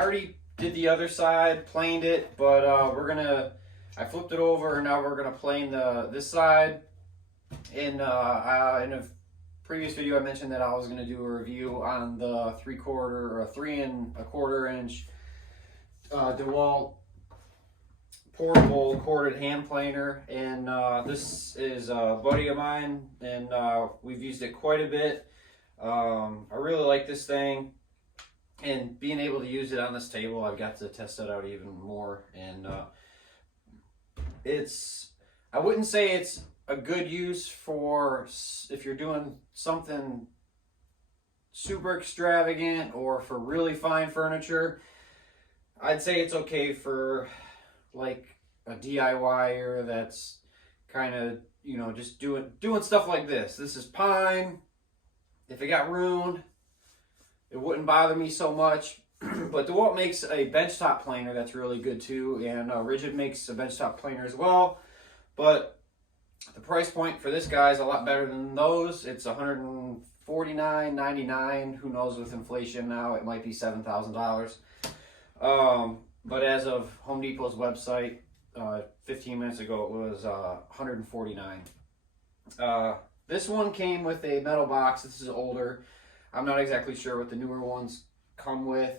already did the other side, planed it, but I flipped it over, and now we're gonna plane this side. In a previous video, I mentioned that I was gonna do a review on the 3/4 or 3 1/4 inch DeWalt portable corded hand planer, and this is a buddy of mine, and we've used it quite a bit. I really like this thing, and being able to use it on this table, I've got to test it out even more. And I wouldn't say it's a good use for if you're doing something super extravagant or for really fine furniture. I'd say it's okay for like a DIYer that's kind of, you know, just doing stuff like this. This is pine. If it got ruined, it wouldn't bother me so much. But DeWalt makes a benchtop planer that's really good too, and Rigid makes a benchtop planer as well. But the price point for this guy is a lot better than those. It's $149.99. Who knows, with inflation now, it might be $7,000. But as of Home Depot's website, 15 minutes ago, it was $149. This one came with a metal box. This is older. I'm not exactly sure what the newer ones come with.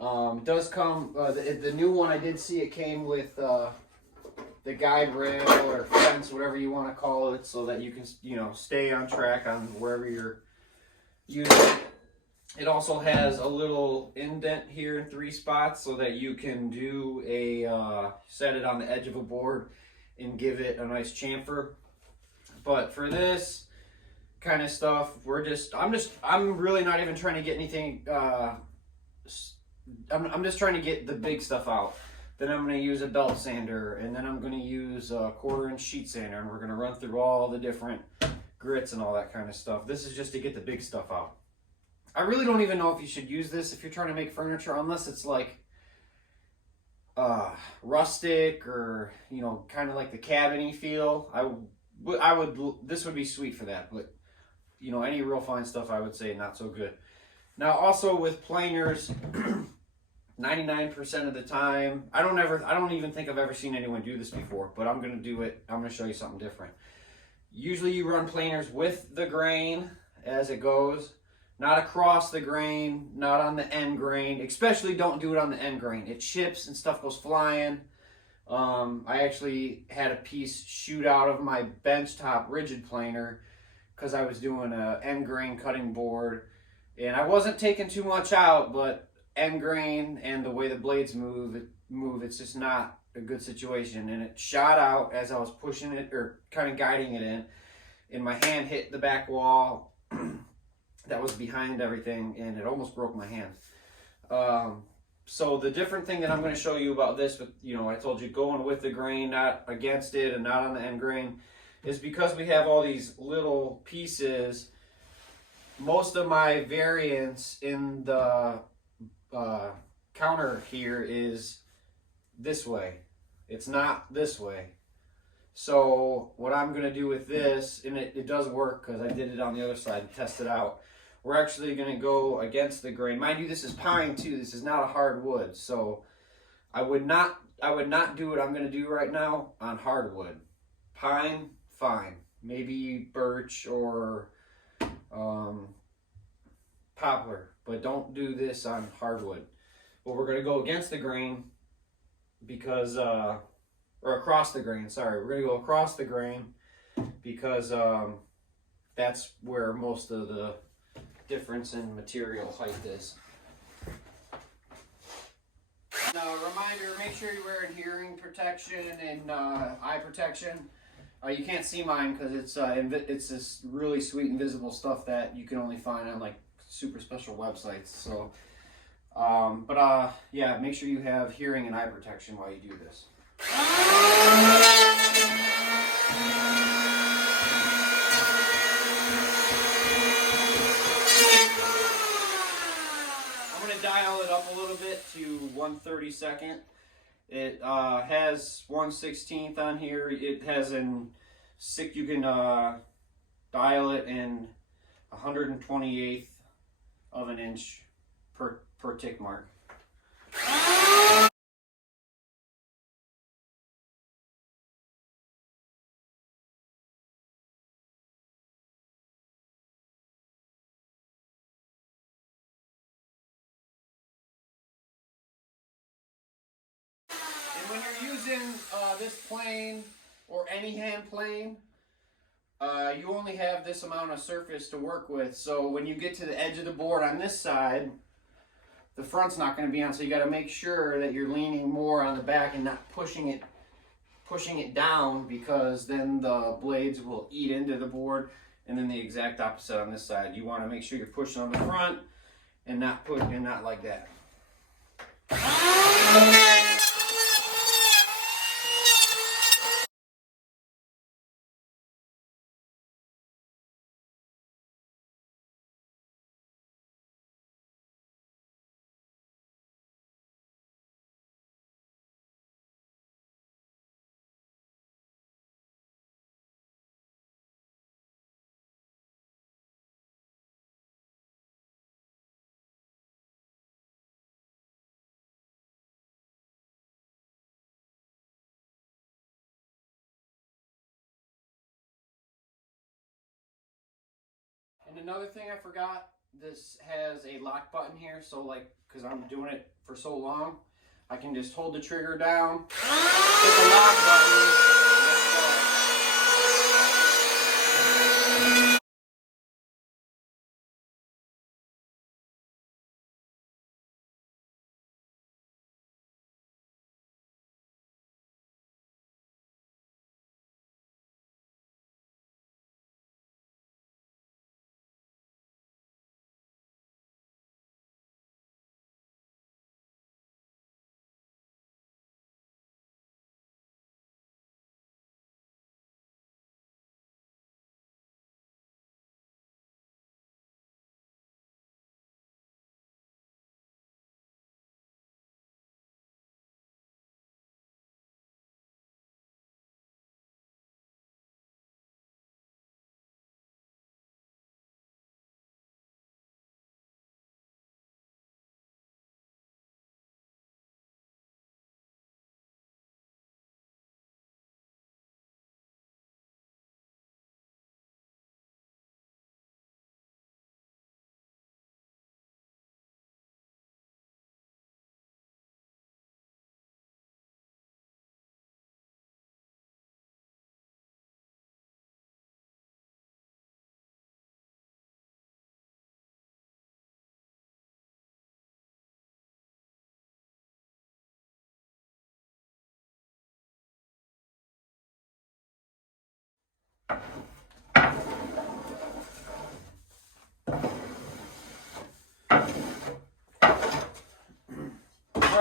It does come, the new one I did see, it came with the guide rail or fence, whatever you want to call it, so that you can, you know, stay on track on wherever you're using it. It also has a little indent here in 3 spots so that you can do set it on the edge of a board and give it a nice chamfer. But for this kind of stuff, I'm really not even trying to get anything, I'm just trying to get the big stuff out. Then I'm going to use a belt sander, and then I'm going to use a 1/4 inch sheet sander, and we're going to run through all the different grits and all that kind of stuff. This is just to get the big stuff out. I really don't even know if you should use this if you're trying to make furniture, unless it's like rustic or, you know, kind of like the cabiny feel. This would be sweet for that, but you know, any real fine stuff, I would say not so good. Now, also with planers, 99% of the time, I don't even think I've ever seen anyone do this before, but I'm gonna do it. I'm gonna show you something different. Usually you run planers with the grain as it goes, not across the grain, not on the end grain. Especially don't do it on the end grain. It chips and stuff goes flying. I actually had a piece shoot out of my benchtop rigid planer because I was doing a end grain cutting board, and I wasn't taking too much out, but end grain and the way the blades move, it's just not a good situation. And it shot out as I was pushing it or kind of guiding it in, and my hand hit the back wall that was behind everything, and it almost broke my hand. So the different thing that I'm going to show you about this, but you know, I told you going with the grain, not against it, and not on the end grain, is because we have all these little pieces. Most of my variance in the counter here is this way. It's not this way. So what I'm going to do with this, and it does work because I did it on the other side and test it out. We're actually going to go against the grain. Mind you, this is pine too. This is not a hardwood. So I would not do what I'm going to do right now on hardwood. Pine, fine. Maybe birch or poplar, but don't do this on hardwood. But we're going to go against the grain because, or across the grain, sorry. We're going to go across the grain because that's where most of the difference in material height is. Now, a reminder, make sure you're wearing hearing protection and eye protection. You can't see mine because it's this really sweet invisible stuff that you can only find on like super special websites. So, yeah, make sure you have hearing and eye protection while you do this. I'm going to dial it up a little bit to 1/32. It has 1/16 on here. It has you can dial it in 128th of an inch per tick mark. And when you're using this plane or any hand plane, you only have this amount of surface to work with. So when you get to the edge of the board on this side, the front's not going to be on. So you got to make sure that you're leaning more on the back and not pushing it down, because then the blades will eat into the board. And then the exact opposite on this side. You want to make sure you're pushing on the front and not like that. And another thing I forgot, this has a lock button here, so like, because I'm doing it for so long, I can just hold the trigger down, hit the lock button,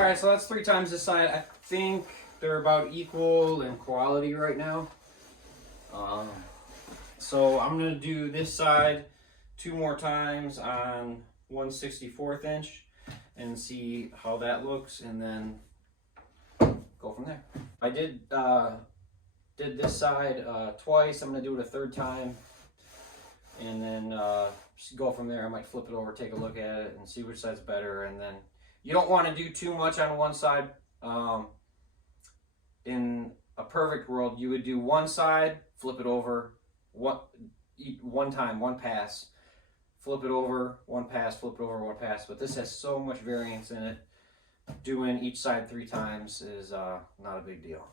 Alright, so that's 3 times this side. I think they're about equal in quality right now. So I'm going to do this side 2 more times on 1/64 inch and see how that looks, and then go from there. I did this side twice. I'm going to do it a 3rd time, and then just go from there. I might flip it over, take a look at it, and see which side's better. And then you don't want to do too much on one side. In a perfect world, you would do one side, flip it over, one time, one pass, flip it over, one pass, flip it over, one pass. But this has so much variance in it. Doing each side 3 times is not a big deal.